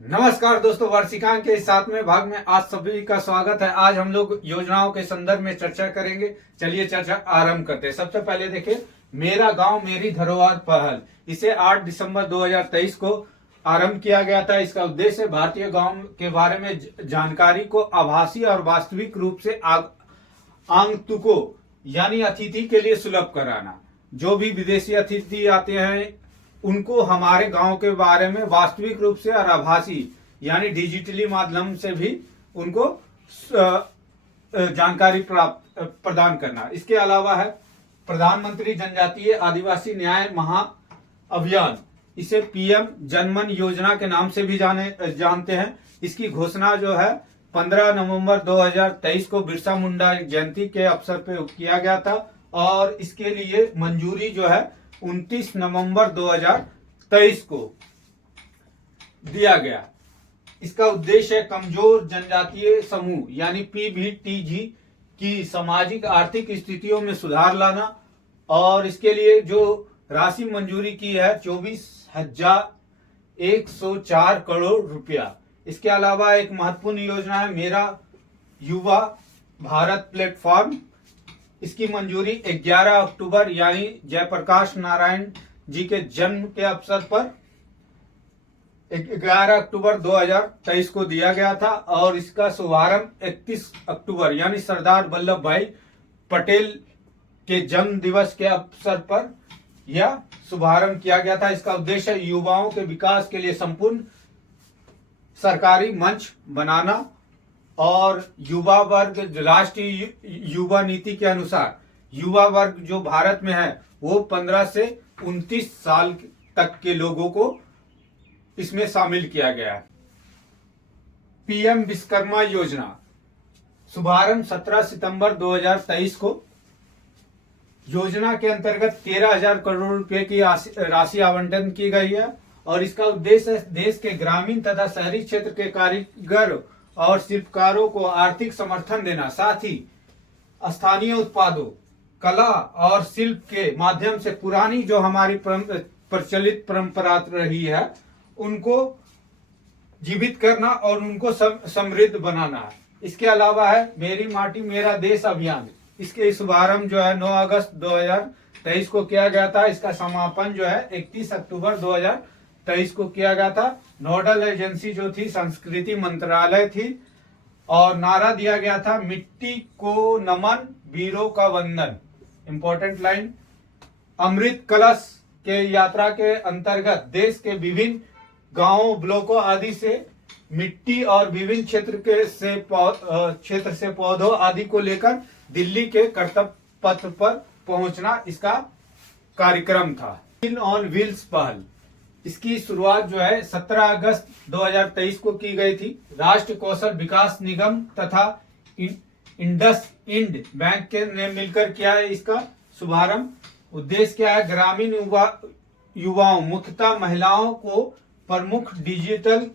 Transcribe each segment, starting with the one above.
नमस्कार दोस्तों, वार्षिकांक के इस 7वें भाग में आज सभी का स्वागत है। आज हम लोग योजनाओं के संदर्भ में चर्चा करेंगे। चलिए चर्चा आरंभ करते हैं। सबसे पहले देखिए, मेरा गांव मेरी धरोहर पहल, इसे 8 दिसंबर 2023 को आरंभ किया गया था। इसका उद्देश्य भारतीय गांव के बारे में जानकारी को आभासी और वास्तविक रूप से आगंतुकों यानी अतिथि के लिए सुलभ कराना। जो भी विदेशी अतिथि आते हैं उनको हमारे गांव के बारे में वास्तविक रूप से और आभासी यानी डिजिटली माध्यम से भी उनको जानकारी प्राप्त प्रदान करना। इसके अलावा है प्रधानमंत्री जनजातीय आदिवासी न्याय महा अभियान, इसे पीएम जनमन योजना के नाम से भी जानते हैं। इसकी घोषणा जो है 15 नवंबर 2023 को बिरसा मुंडा जयंती के अवसर पर किया गया था और इसके लिए मंजूरी जो है 29 नवंबर 2023 को दिया गया। इसका उद्देश्य कमजोर जनजातीय समूह यानी पीबीटीजी की सामाजिक आर्थिक स्थितियों में सुधार लाना और इसके लिए जो राशि मंजूरी की है 24,104 करोड़ रुपया। इसके अलावा एक महत्वपूर्ण योजना है मेरा युवा भारत प्लेटफॉर्म। इसकी मंजूरी 11 अक्टूबर यानी जयप्रकाश नारायण जी के जन्म के अवसर पर 11 अक्टूबर 2023 को दिया गया था और इसका शुभारंभ 31 अक्टूबर यानी सरदार वल्लभ भाई पटेल के जन्म दिवस के अवसर पर यह शुभारंभ किया गया था। इसका उद्देश्य युवाओं के विकास के लिए संपूर्ण सरकारी मंच बनाना और युवा वर्ग राष्ट्रीय युवा नीति के अनुसार युवा वर्ग जो भारत में है वो 15 से 29 साल तक के लोगों को इसमें शामिल किया गया है। पीएम विश्वकर्मा योजना शुभारंभ 17 सितंबर 2023 को। योजना के अंतर्गत 13,000 करोड़ रुपए की राशि आवंटन की गई है और इसका उद्देश्य देश के ग्रामीण तथा शहरी क्षेत्र के कारीगर और शिल्पकारों को आर्थिक समर्थन देना, साथ ही स्थानीय उत्पादों, कला और शिल्प के माध्यम से पुरानी जो हमारी प्रचलित परंपरा रही है उनको जीवित करना और उनको समृद्ध बनाना है। इसके अलावा है मेरी माटी मेरा देश अभियान। इसके शुभारंभ जो है 9 अगस्त 2023 को किया गया था। इसका समापन जो है 31 अक्टूबर 2023 को किया गया था। नोडल एजेंसी जो थी संस्कृति मंत्रालय थी और नारा दिया गया था मिट्टी को नमन वीरों का वंदन। इंपॉर्टेंट लाइन, अमृत कलश के यात्रा के अंतर्गत देश के विभिन्न गांवों, ब्लॉकों आदि से मिट्टी और विभिन्न क्षेत्र से पौधों आदि को लेकर दिल्ली के कर्तव्य पथ पर पहुंचना इसका कार्यक्रम था। व्हील ऑन व्हील्स पहल, इसकी शुरुआत जो है 17 अगस्त 2023 को की गई थी। राष्ट्रीय कौशल विकास निगम तथा इंडसइंड बैंक के ने मिलकर किया है इसका शुभारंभ। उद्देश्य क्या है, ग्रामीण युवाओं मुख्यतः महिलाओं को प्रमुख डिजिटल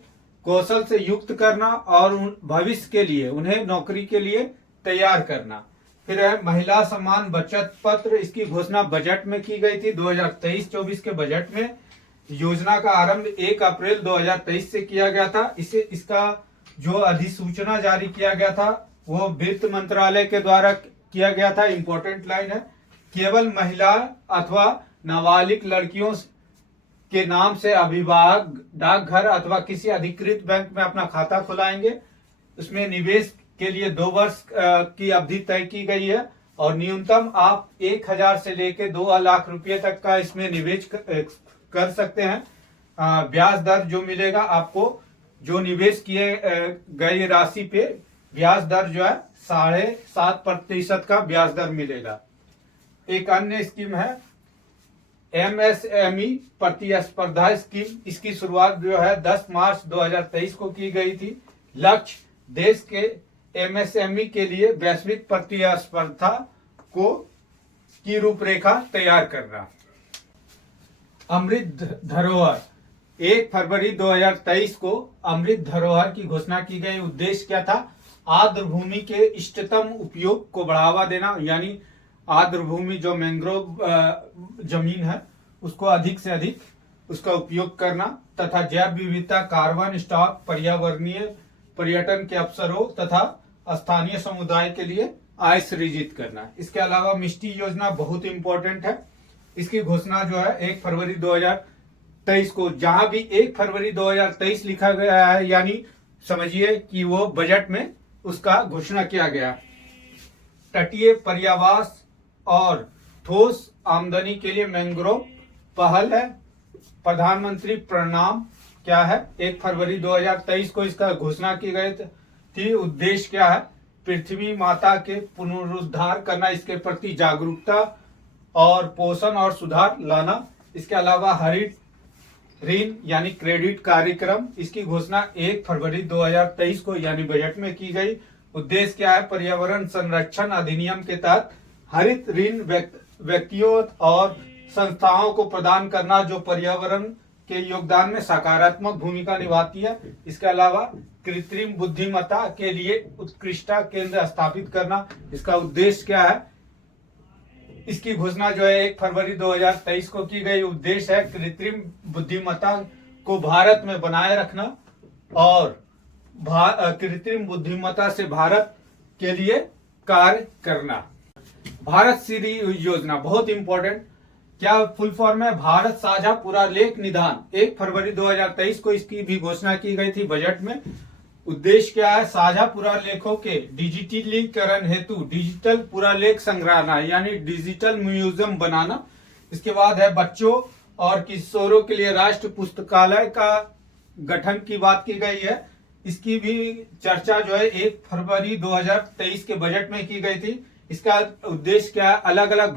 कौशल से युक्त करना और भविष्य के लिए उन्हें नौकरी के लिए तैयार करना। फिर है महिला सम्मान बचत पत्र, इसकी घोषणा बजट में की गई थी 2023-24 के बजट में। योजना का आरंभ 1 अप्रैल 2023 से किया गया था। इसका जो अधिसूचना जारी किया गया था वो वित्त मंत्रालय के द्वारा किया गया था। इंपॉर्टेंट लाइन है, केवल महिला अथवा नाबालिग लड़कियों के नाम से अभिभावक डाकघर अथवा किसी अधिकृत बैंक में अपना खाता खुलाएंगे। उसमें निवेश के लिए 2 वर्ष की अवधि तय की गई है और न्यूनतम आप 1,000 से लेकर 2 लाख रुपए तक का इसमें निवेश कर सकते हैं। ब्याज दर जो मिलेगा आपको, जो निवेश किए गई राशि पे ब्याज दर जो है 7.5% का ब्याज दर मिलेगा। एक अन्य स्कीम है एमएसएमई प्रतिस्पर्धा स्कीम। इसकी शुरुआत जो है 10 मार्च 2023 को की गई थी। लक्ष्य देश के एमएसएमई के लिए वैश्विक प्रतिस्पर्धा की रूपरेखा तैयार करना। अमृत धरोहर, 1 फरवरी 2023 को अमृत धरोहर की घोषणा की गई। उद्देश्य क्या था, आर्द्र भूमि के इष्टतम उपयोग को बढ़ावा देना, यानी आर्द्र भूमि जो मैंग्रोव जमीन है उसको अधिक से अधिक उसका उपयोग करना तथा जैव विविधता, कार्बन स्टॉक, पर्यावरणीय पर्यटन के अवसरों तथा स्थानीय समुदाय के लिए आय सृजित करना। इसके अलावा मिष्टी योजना बहुत इंपॉर्टेंट है। इसकी घोषणा जो है 1 फरवरी 2023 को, जहां भी 1 फरवरी 2023 लिखा गया है यानी समझिए कि वो बजट में उसका घोषणा किया गया। तटीय पर्यावास और ठोस आमदनी के लिए मैंग्रोव पहल है। प्रधानमंत्री प्रणाम क्या है, 1 फरवरी 2023 को इसका घोषणा की गई थी। उद्देश्य क्या है, पृथ्वी माता के पुनरुद्धार करना, इसके प्रति जागरूकता और पोषण और सुधार लाना। इसके अलावा हरित ऋण यानी क्रेडिट कार्यक्रम, इसकी घोषणा 1 फरवरी 2023 को यानी बजट में की गई। उद्देश्य क्या है, पर्यावरण संरक्षण अधिनियम के तहत हरित ऋण व्यक्तियों और संस्थाओं को प्रदान करना जो पर्यावरण के योगदान में सकारात्मक भूमिका निभाती है। इसके अलावा कृत्रिम बुद्धिमत्ता के लिए उत्कृष्टता केंद्र स्थापित करना, इसका उद्देश्य क्या है, इसकी घोषणा जो है 1 फरवरी 2023 को की गई। उद्देश्य है कृत्रिम बुद्धिमत्ता को भारत में बनाए रखना और कृत्रिम बुद्धिमत्ता से भारत के लिए कार्य करना। भारत सीरी योजना बहुत इंपॉर्टेंट, क्या फुल फॉर्म है, भारत साझा पुरालेख निदान। 1 फरवरी 2023 को इसकी भी घोषणा की गई थी बजट में। उद्देश्य क्या है, साझा पुरालेखों के डिजिटलीकरण हेतु डिजिटल पुरालेख संग्रहणा यानी डिजिटल म्यूजियम बनाना। इसके बाद है बच्चों और किशोरों के लिए राष्ट्रीय पुस्तकालय का गठन की बात की गई है। इसकी भी चर्चा जो है 1 फरवरी 2023 के बजट में की गई थी। इसका उद्देश्य क्या है, अलग अलग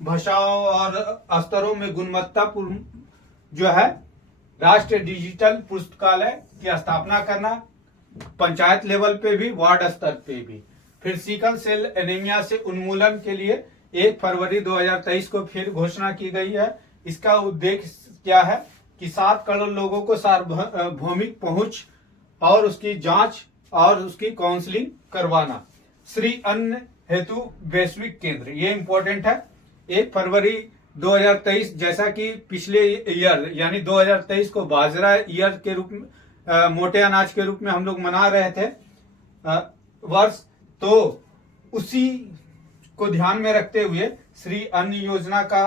भाषाओं और स्तरों में गुणवत्तापूर्ण जो है राष्ट्रीय डिजिटल पुस्तकालय की स्थापना करना, पंचायत लेवल पे भी, वार्ड स्तर पे भी। फिर सिकल सेल एनीमिया से उन्मूलन के लिए 1 फरवरी 2023 को फिर घोषणा की गई है। इसका उद्देश्य क्या है कि 7 करोड़ लोगों को सार्वभौमिक पहुंच और उसकी जांच और उसकी काउंसलिंग करवाना। श्री अन्न हेतु वैश्विक केंद्र, ये इंपॉर्टेंट है। 1 फरवरी 2023 जैसा कि पिछले ईयर यानी 2023 को बाजरा ईयर के रूप में, मोटे अनाज के रूप में हम लोग मना रहे थे वर्ष, तो उसी को ध्यान में रखते हुए श्री अन्न योजना का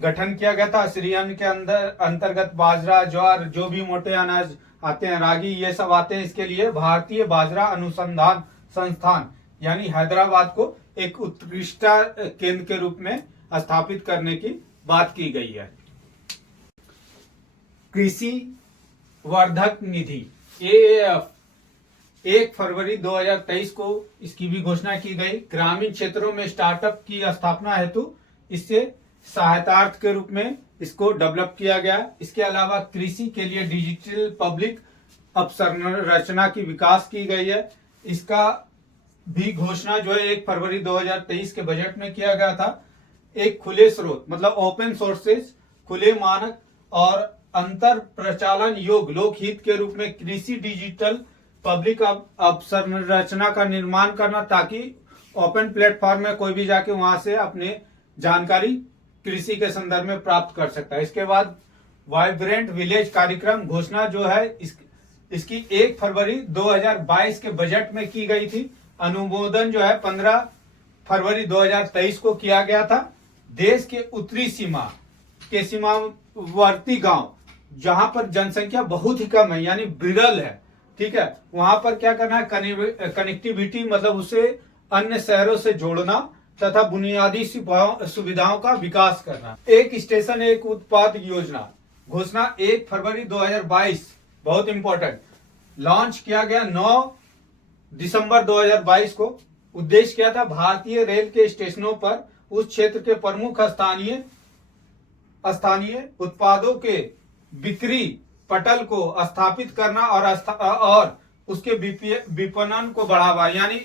गठन किया गया था। श्री अन्न के अंतर्गत बाजरा, ज्वार, जो भी मोटे अनाज आते हैं, रागी, ये सब आते हैं। इसके लिए भारतीय बाजरा अनुसंधान संस्थान यानी हैदराबाद को एक उत्कृष्टता केंद्र के रूप में स्थापित करने की बात की गई है। कृषि वर्धक निधि AAF 1 फरवरी 2023 को इसकी भी घोषणा की गई। ग्रामीण क्षेत्रों में स्टार्टअप की स्थापना हेतु इससे सहायतार्थ के रूप में इसको डेवलप किया गया। इसके अलावा कृषि के लिए डिजिटल पब्लिक अवसंरचना की विकास की गई है। इसका भी घोषणा जो है 1 फरवरी 2023 के बजट में किया गया था। एक खुले स्रोत मतलब ओपन सोर्सेज, खुले मानक और अंतर प्रचालन योग्य लोकहित के रूप में कृषि डिजिटल पब्लिक अवसंरचना का निर्माण करना, ताकि ओपन प्लेटफॉर्म में कोई भी जाके वहां से अपने जानकारी कृषि के संदर्भ में प्राप्त कर सकता है। इसके बाद वाइब्रेंट विलेज कार्यक्रम घोषणा जो है इसकी 1 फरवरी 2022 के बजट में की गई थी। अनुमोदन जो है 15 फरवरी 2023 को किया गया था। देश के उत्तरी सीमा के सीमावर्ती गांव जहां पर जनसंख्या बहुत ही कम है यानी विरल है, ठीक है, वहां पर क्या करना है, कनेक्टिविटी मतलब उसे अन्य शहरों से जोड़ना तथा बुनियादी सुविधाओं का विकास करना। एक स्टेशन एक उत्पाद योजना घोषणा 1 फरवरी 2022 बहुत इंपॉर्टेंट, लॉन्च किया गया 9 दिसंबर 2022 को। उद्देश्य क्या था, भारतीय रेल के स्टेशनों पर उस क्षेत्र के प्रमुख स्थानीय उत्पादों के बिक्री पटल को स्थापित करना और उसके विपणन को बढ़ावा, यानी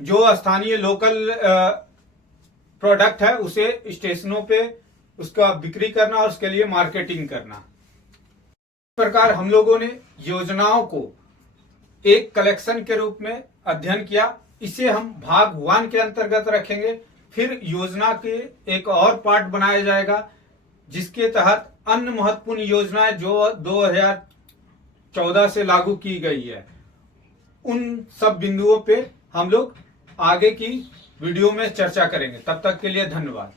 जो स्थानीय लोकल प्रोडक्ट है उसे स्टेशनों पे उसका बिक्री करना और उसके लिए मार्केटिंग करना। इस प्रकार हम लोगों ने योजनाओं को एक कलेक्शन के रूप में अध्ययन किया। इसे हम भाग 1 के अंतर्गत रखेंगे। फिर योजना के एक और पार्ट बनाया जाएगा जिसके तहत अन्य महत्वपूर्ण योजनाएं जो 2014 से लागू की गई है, उन सब बिंदुओं पे हम लोग आगे की वीडियो में चर्चा करेंगे। तब तक के लिए धन्यवाद।